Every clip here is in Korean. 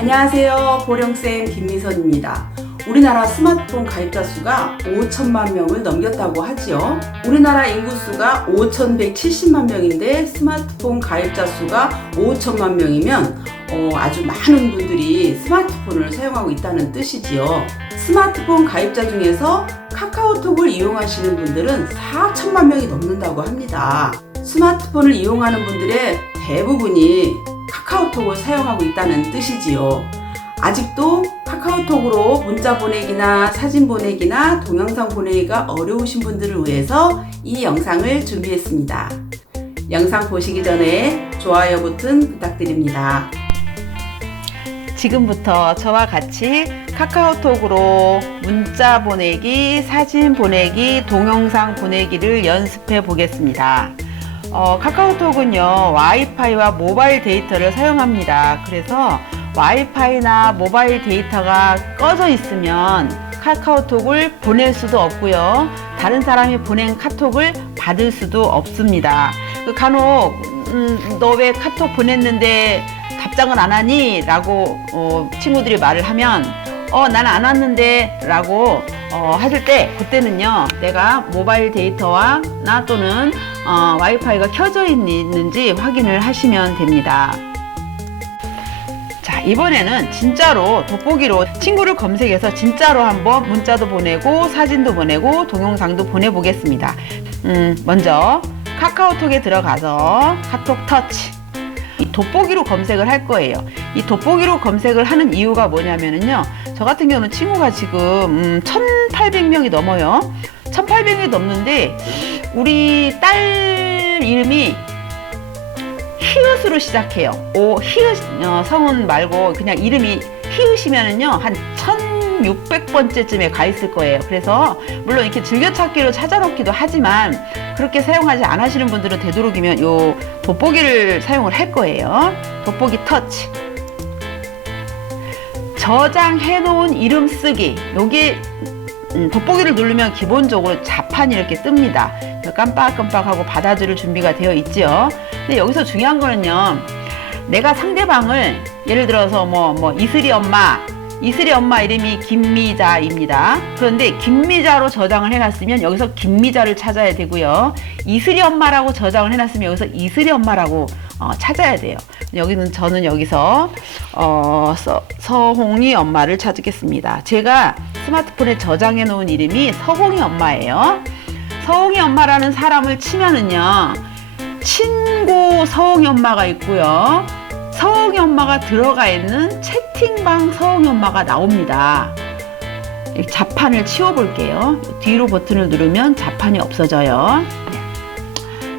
안녕하세요. 보령쌤 김미선입니다. 우리나라 스마트폰 가입자 수가 5천만 명을 넘겼다고 하지요. 우리나라 인구수가 5,170만 명인데 스마트폰 가입자 수가 5천만 명이면 아주 많은 분들이 스마트폰을 사용하고 있다는 뜻이지요. 스마트폰 가입자 중에서 카카오톡을 이용하시는 분들은 4천만 명이 넘는다고 합니다. 스마트폰을 이용하는 분들의 대부분이 카카오톡을 사용하고 있다는 뜻이지요. 아직도 카카오톡으로 문자 보내기나 사진 보내기나 동영상 보내기가 어려우신 분들을 위해서 이 영상을 준비했습니다. 영상 보시기 전에 좋아요 버튼 부탁드립니다. 지금부터 저와 같이 카카오톡으로 문자 보내기, 사진 보내기, 동영상 보내기를 연습해 보겠습니다. 카카오톡은요, 와이파이와 모바일 데이터를 사용합니다. 그래서 와이파이나 모바일 데이터가 꺼져 있으면 카카오톡을 보낼 수도 없고요. 다른 사람이 보낸 카톡을 받을 수도 없습니다. 간혹 너 왜 카톡 보냈는데 답장은 안 하니? 라고 친구들이 말을 하면 난 안 왔는데 라고 하실 때, 그때는요 내가 모바일 데이터와 나 또는 와이파이가 켜져 있는지 확인을 하시면 됩니다. 자, 이번에는 진짜로 돋보기로 친구를 검색해서 진짜로 한번 문자도 보내고 사진도 보내고 동영상도 보내보겠습니다. 먼저 카카오톡에 들어가서 카톡 터치, 이 돋보기로 검색을 할 거예요. 이 돋보기로 검색을 하는 이유가 뭐냐면요, 저 같은 경우는 친구가 지금 1800명이 넘어요. 1800명이 넘는데 우리 딸 이름이 히읗으로 시작해요. 히읗 성은 말고 그냥 이름이 히읗이면은요 한 1600번째쯤에 가 있을 거예요. 그래서 물론 이렇게 즐겨찾기로 찾아놓기도 하지만 그렇게 사용하지 안 하시는 분들은 되도록이면 요 돋보기를 사용을 할 거예요. 돋보기 터치, 저장해 놓은 이름 쓰기. 요게 돋보기를 누르면 기본적으로 자판이 이렇게 뜹니다. 깜빡깜빡하고 받아줄 준비가 되어 있지요. 근데 여기서 중요한 거는요, 내가 상대방을 예를 들어서 이슬이 엄마 이름이 김미자입니다. 그런데 김미자로 저장을 해놨으면 여기서 김미자를 찾아야 되고요. 이슬이 엄마라고 저장을 해놨으면 여기서 이슬이 엄마라고 찾아야 돼요. 저는 여기서 서홍이 엄마를 찾겠습니다. 제가 스마트폰에 저장해 놓은 이름이 서홍이 엄마예요. 서홍이 엄마라는 사람을 치면은요, 친구 서홍이 엄마가 있고요, 서홍이 엄마가 들어가 있는 채팅방 서홍이 엄마가 나옵니다. 자판을 치워 볼게요. 뒤로 버튼을 누르면 자판이 없어져요.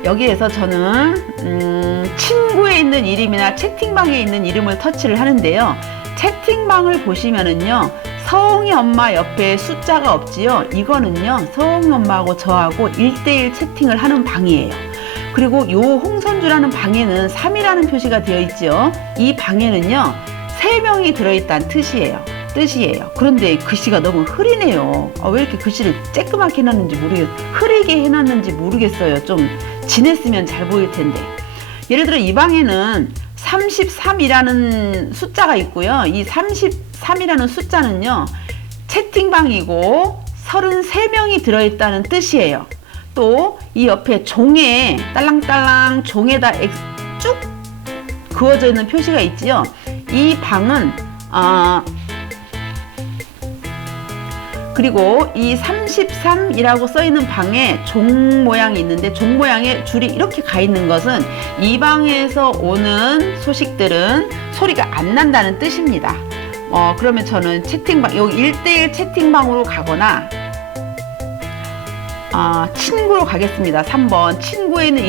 여기에서 저는 친구에 있는 이름이나 채팅방에 있는 이름을 터치를 하는데요, 채팅방을 보시면은요 서홍이 엄마 옆에 숫자가 없지요. 이거는요 서홍이 엄마하고 저하고 1대1 채팅을 하는 방이에요. 그리고 요 홍선주라는 방에는 3이라는 표시가 되어 있죠. 이 방에는요 3명이 들어있다는 뜻이에요. 그런데 글씨가 너무 흐리네요. 왜 이렇게 글씨를 쬐끄맣게 해놨는지 흐리게 해놨는지 모르겠어요. 좀 진했으면 잘 보일 텐데. 예를 들어 이 방에는 33이라는 숫자가 있고요. 이 33이라는 숫자는요 채팅방이고 33명이 들어있다는 뜻이에요. 또 이 옆에 종에 딸랑딸랑 종에다 쭉 그어져 있는 표시가 있지요. 이 방은 그리고 이 33이라고 써 있는 방에 종 모양이 있는데, 종 모양의 줄이 이렇게 가 있는 것은 이 방에서 오는 소식들은 소리가 안 난다는 뜻입니다. 그러면 저는 채팅방, 여기 1대1 채팅방으로 가거나 친구로 가겠습니다. 3번 친구에 있는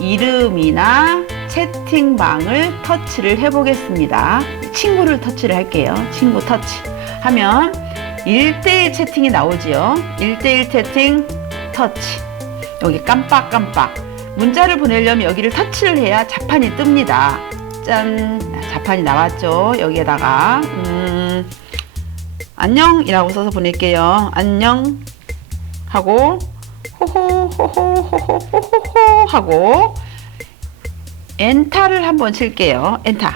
이름이나 채팅방을 터치를 해 보겠습니다. 친구를 터치를 할게요. 친구 터치 하면 1대1 채팅이 나오지요. 1대1 채팅 터치. 여기 깜빡깜빡 문자를 보내려면 여기를 터치를 해야 자판이 뜹니다. 짠, 자판이 나왔죠. 여기에다가 안녕이라고 써서 보낼게요. 안녕 하고 호호호호호호호호 하고 엔터를 한번 칠게요. 엔터.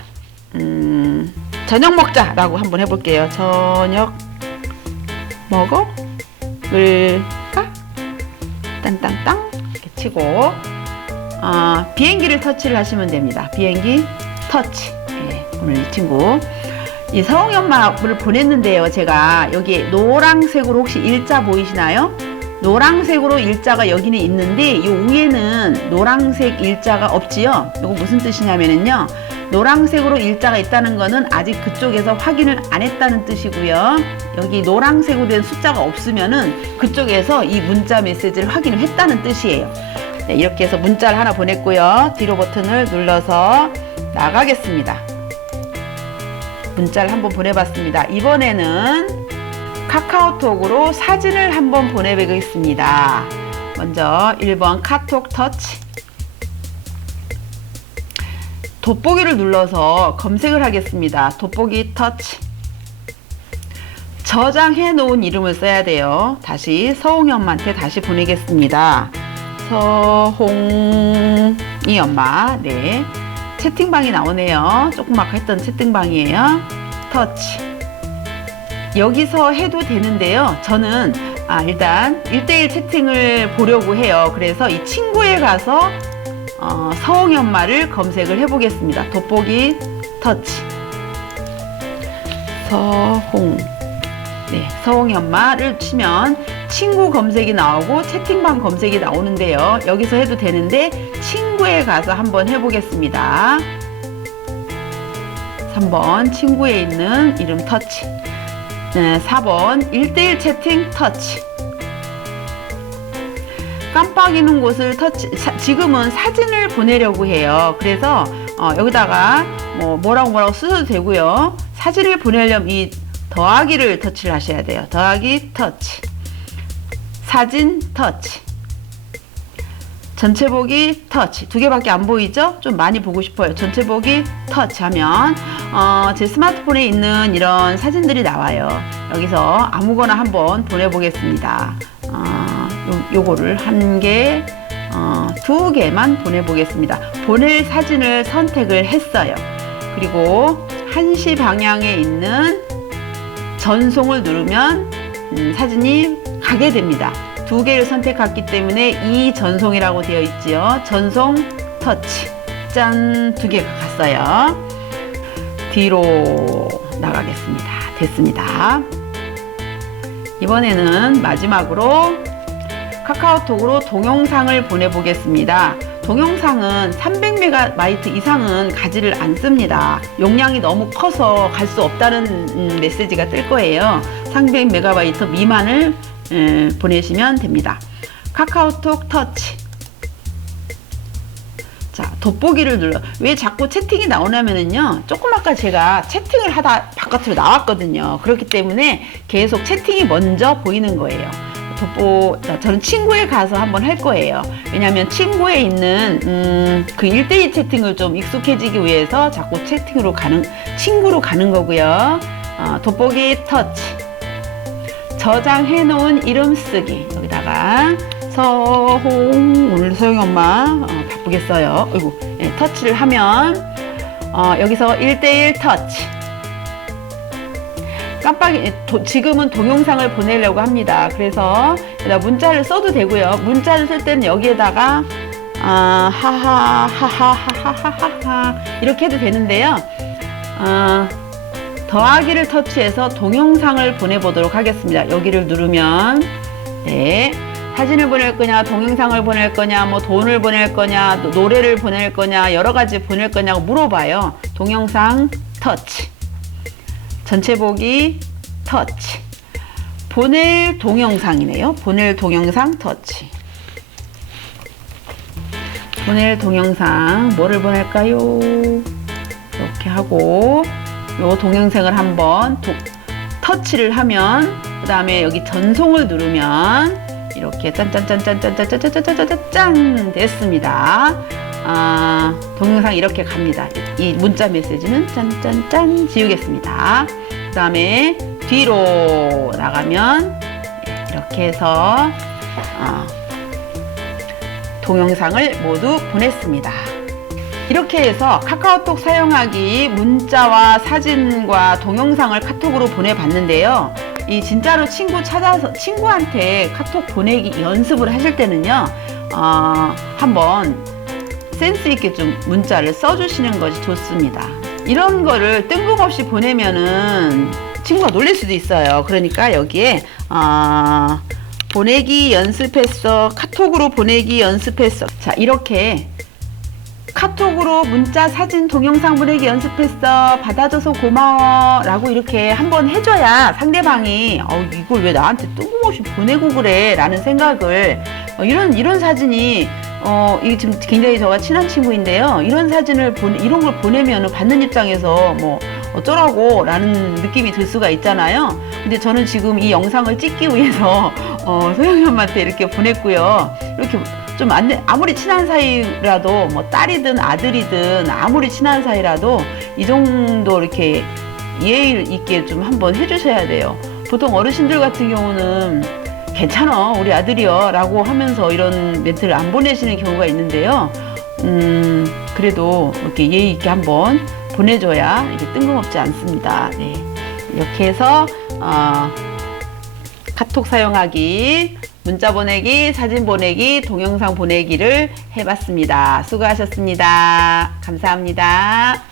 저녁 먹자라고 한번 해볼게요. 저녁 먹을까? 땅땅땅 이렇게 치고 비행기를 터치를 하시면 됩니다. 비행기 터치. 네, 오늘 이 친구 이 서홍이 엄마를 보냈는데요. 제가 여기 노란색으로 혹시 일자 보이시나요? 노란색으로 일자가 여기는 있는데 이 위에는 노란색 일자가 없지요. 이거 무슨 뜻이냐면요, 노란색으로 일자가 있다는 거는 아직 그쪽에서 확인을 안 했다는 뜻이고요. 여기 노란색으로 된 숫자가 없으면은 그쪽에서 이 문자 메시지를 확인을 했다는 뜻이에요. 네, 이렇게 해서 문자를 하나 보냈고요. 뒤로 버튼을 눌러서 나가겠습니다. 문자를 한번 보내봤습니다. 이번에는 카카오톡으로 사진을 한번 보내보겠습니다. 먼저 1번 카톡 터치. 돋보기를 눌러서 검색을 하겠습니다. 돋보기 터치. 저장해 놓은 이름을 써야 돼요. 다시 서홍이 엄마한테 다시 보내겠습니다. 서홍이 엄마. 네, 채팅방이 나오네요. 조금 아까 했던 채팅방이에요. 터치. 여기서 해도 되는데요. 저는 일단 1대1 채팅을 보려고 해요. 그래서 이 친구에 가서 서홍이 엄마를 검색을 해보겠습니다. 돋보기 터치. 서홍. 네, 서홍이 엄마를 치면 친구 검색이 나오고 채팅방 검색이 나오는데요. 여기서 해도 되는데 친구에 가서 한번 해보겠습니다. 3번 친구에 있는 이름 터치. 네, 4번 1대1 채팅 터치. 깜빡이는 곳을 터치. 지금은 사진을 보내려고 해요. 그래서 여기다가 뭐라고 쓰셔도 되고요. 사진을 보내려면 이 더하기를 터치를 하셔야 돼요. 더하기 터치. 사진 터치. 전체 보기 터치. 두 개밖에 안 보이죠? 좀 많이 보고 싶어요. 전체 보기 터치 하면 제 스마트폰에 있는 이런 사진들이 나와요. 여기서 아무거나 한번 보내보겠습니다. 요거를 한 개, 두 개만 보내보겠습니다. 보낼 사진을 선택을 했어요. 그리고 1시 방향에 있는 전송을 누르면 사진이 가게 됩니다. 두 개를 선택했기 때문에 이 전송이라고 되어 있지요. 전송 터치. 짠, 두 개가 갔어요. 뒤로 나가겠습니다. 됐습니다. 이번에는 마지막으로 카카오톡으로 동영상을 보내보겠습니다. 동영상은 300MB 이상은 가지를 않습니다. 용량이 너무 커서 갈 수 없다는 메시지가 뜰 거예요. 300MB 미만을 보내시면 됩니다. 카카오톡 터치. 자, 돋보기를 눌러. 왜 자꾸 채팅이 나오냐면요, 조금 아까 제가 채팅을 하다 바깥으로 나왔거든요. 그렇기 때문에 계속 채팅이 먼저 보이는 거예요. 저는 친구에 가서 한번 할 거예요. 왜냐하면 친구에 있는 그 1대2 채팅을 좀 익숙해지기 위해서 자꾸 친구로 가는 거고요. 돋보기 터치. 저장해 놓은 이름 쓰기. 여기다가 서홍. 오늘 서홍이 엄마 바쁘겠어요. 어이구. 네, 터치를 하면 여기서 1대1 터치. 깜빡이. 지금은 동영상을 보내려고 합니다. 그래서 문자를 써도 되고요. 문자를 쓸 때는 여기에다가 하하하하하하하 이렇게 해도 되는데요. 더하기를 터치해서 동영상을 보내보도록 하겠습니다. 여기를 누르면, 네, 사진을 보낼 거냐, 동영상을 보낼 거냐, 뭐 돈을 보낼 거냐, 노래를 보낼 거냐, 여러 가지 보낼 거냐고 물어봐요. 동영상 터치. 전체 보기 터치. 보낼 동영상이네요. 보낼 동영상 터치. 보낼 동영상 뭐를 보낼까요? 이렇게 하고 요 동영상을 한번 터치를 하면, 그 다음에 여기 전송을 누르면 이렇게 짠짠짠짠짠짠짠짠짠짠 됐습니다. 동영상 이렇게 갑니다. 이 문자 메시지는 짠짠짠 지우겠습니다. 그 다음에 뒤로 나가면 이렇게 해서 동영상을 모두 보냈습니다. 이렇게 해서 카카오톡 사용하기 문자와 사진과 동영상을 카톡으로 보내봤는데요. 이 진짜로 친구 찾아서 친구한테 카톡 보내기 연습을 하실 때는요, 한번 센스 있게 좀 문자를 써주시는 것이 좋습니다. 이런 거를 뜬금없이 보내면은 친구가 놀랄 수도 있어요. 그러니까 여기에 보내기 연습했어, 카톡으로 보내기 연습했어. 자, 이렇게 카톡으로 문자, 사진, 동영상 보내기 연습했어, 받아줘서 고마워 라고 이렇게 한번 해줘야 상대방이 이걸 왜 나한테 뜬금없이 보내고 그래 라는 생각을, 이런 사진이 이게 지금 굉장히 저와 친한 친구인데요, 이런 사진을 이런 걸 보내면 받는 입장에서 뭐 어쩌라고 라는 느낌이 들 수가 있잖아요. 근데 저는 지금 이 영상을 찍기 위해서 소영이 엄마한테 이렇게 보냈고요. 이렇게 좀 아무리 친한 사이라도 뭐 딸이든 아들이든 아무리 친한 사이라도 이 정도 이렇게 예의 있게 좀 한번 해주셔야 돼요. 보통 어르신들 같은 경우는 괜찮아 우리 아들이요 라고 하면서 이런 멘트를 안 보내시는 경우가 있는데요. 그래도 이렇게 예의 있게 한번 보내줘야 이게 뜬금없지 않습니다. 네. 이렇게 해서 카톡 사용하기, 문자 보내기, 사진 보내기, 동영상 보내기를 해봤습니다. 수고하셨습니다. 감사합니다.